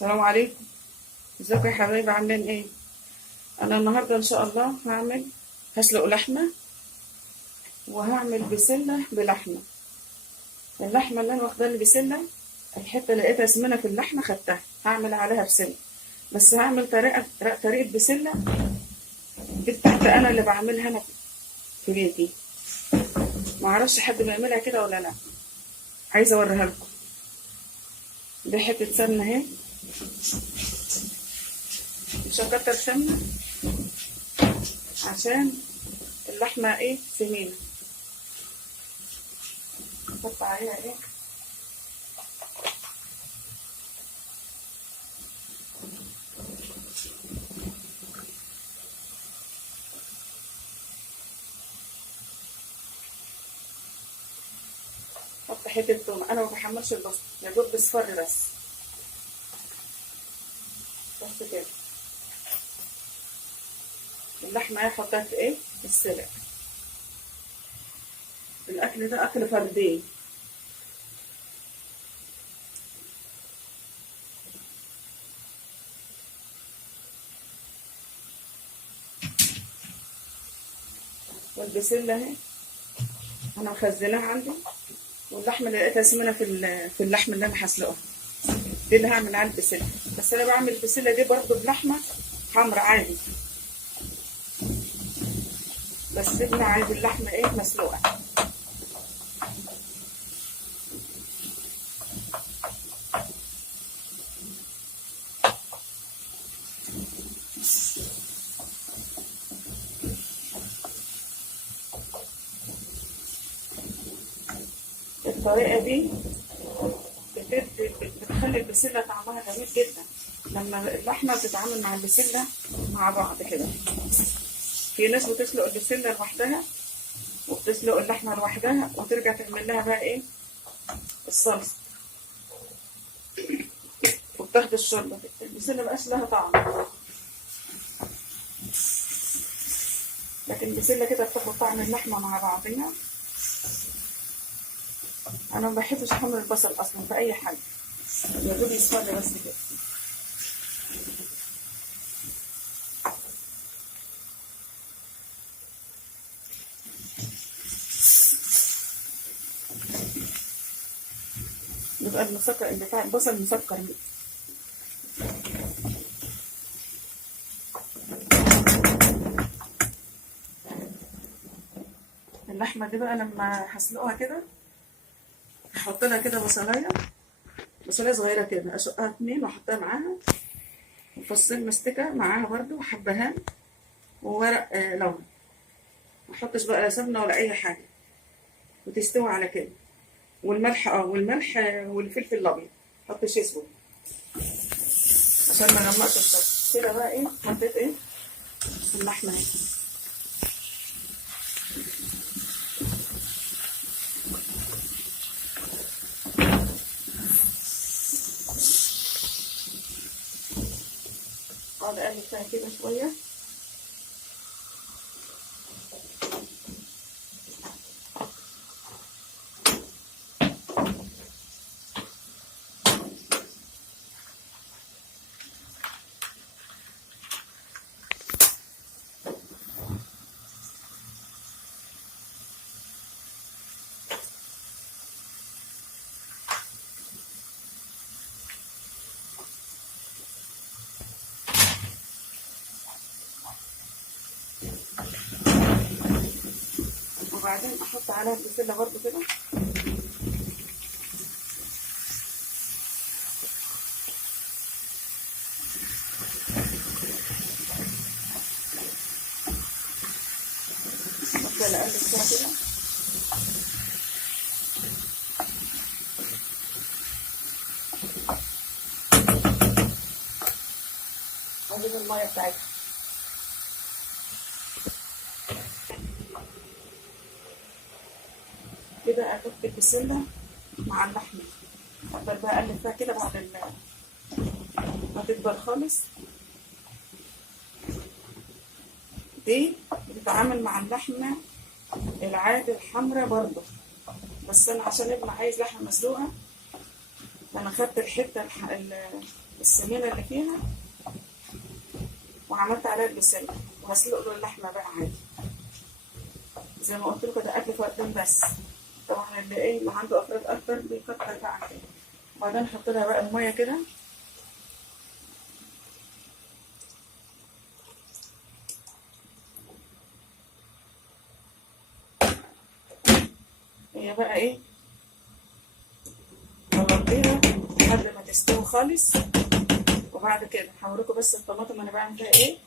السلام عليكم. ازيكم يا حبايبي، عاملين ايه؟ انا النهارده ان شاء الله هسلق لحمه، وهعمل بسله بلحمه. اللحمه اللي انا واخداها البسله، الحته اللي لقيتها سمينه في اللحمه خدتها، هعمل عليها بسله. بس هعمل طريقه بسله دي بتاعتي انا، اللي بعملها انا في بيتي. معرفش حد بيعملها كده ولا لا. عايزه اوريها لكم. دي حته سمنه اهي، مش هكتر سمنه عشان اللحمه ايه سمينه. احط عليها ايه، احط حته توم. انا ما بحمرش البصل، يا دوب بصفر بس كده. اللحمه هحطها في ايه، في السلق. الاكل ده اكل فردي. والبسله اهي انا مخزناها عندي، واللحمه اللي لقيتها سمنه في اللحم اللي انا هسلقها دي اللي هعمل على البسله. بس انا بعمل البسله دي برضو بلحمه حمرا عادي، بس انا عايز اللحمه ايه مسلوقه. الطريقه دي بتخلي البسله طعمها جميل جدا، لما اللحمه بتتعامل مع البسله مع بعض كده. في ناس بتسلق البسله لوحدها، وبتسلق اللحمه لوحدها، وترجع تعمل لها بقى ايه الصلصه، وبتاخد الشوربه. البسله مبقاش لها طعم، لكن البسله كده بتاخد طعم اللحمه مع بعضها. انا ما بحبش احمر البصل اصلا في اي حاجه، يا دوب يصفر بس كده. يبقى المسكر بتاع البصل مسكر. اللحمه دي بقى لما هسلقها كده، هحط لها كده بصلايه صغيره كده، اشقها اتنين واحطها معاها، وفصين مستكه معاها برضو، وحبهان، وورق لورا. ما احطش بقى لا سمنه ولا اي حاجه، وتستوي على كده. والملح والفلفل الابيض، حطش اسود عشان ما نغمقش الصوص كده. بقى ايه، حطيت ايه اللحمه اهي. اقعد اقلب فيها كده شويه. وبعدين احط عليها البسله برضو كده، افضل اقلب فيها كده. واجيب الميه بتاعتها كده، احط البسله مع اللحمه. افضل بقى اقلب فيها كده بعد ما تكبر خالص. دي بتتعامل مع اللحمه العادي الحمراء برضه، بس انا عشان ابني عايز لحمه مسلوقه، انا خدت الحته السمينه اللي فيها وعملت عليها البسله، وهسلق له اللحمه بقى عادي زي ما قلت لكم، ده اكل فردين بس. طبعا اللي عنده افراد اكتر بيكتر بقى عن كده. وبعدين احط لها بقى الميه كده، هي بقى ايه، غطيها لحد ما تستوي خالص. وبعد كده هوريكم بس الطماطم انا بعمل فيها ايه.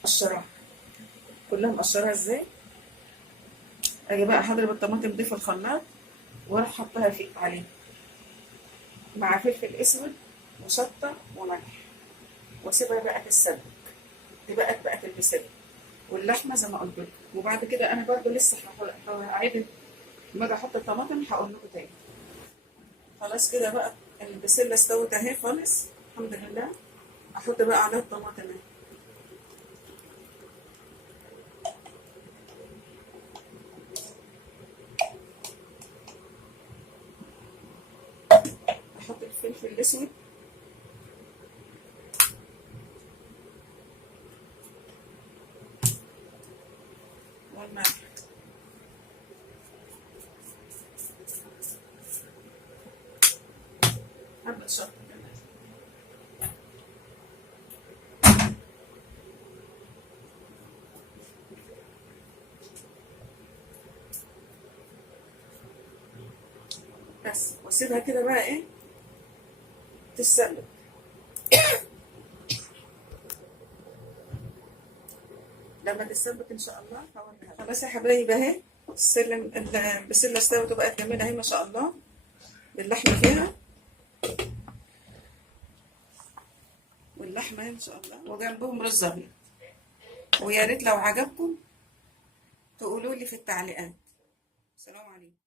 مقشراها كلها، مقشراها ازاي. اجي بقى هضرب الطماطم دي في الخلاط واروح حطها فيه عليه مع فلفل اسود وشطه وملح، واسيبها بقى تتسبك. دي بقت البسله واللحمه زي ما قلت لكم. وبعد كده انا برضو لسه هعيد لما اجي احط الطماطم هقول لكم تاني. خلاص كده بقى البسله استوت اهي خالص الحمد لله. احط بقى عليها الطماطم اهي، احط الفلفل الاسود والملح، حبه شطه كمان. بس واسيبها كده بقى ايه تتسلق. لما تتسبك ان شاء الله هوريها. خلاص يا حبايبي اهي البسله استوت وبقت جميله اهي ما شاء الله باللحمه فيها، واللحمه اهي ما شاء الله، وجنبهم رز ابيض. ويا ريت لو عجبكم تقولوا لي في التعليقات. سلام عليكم.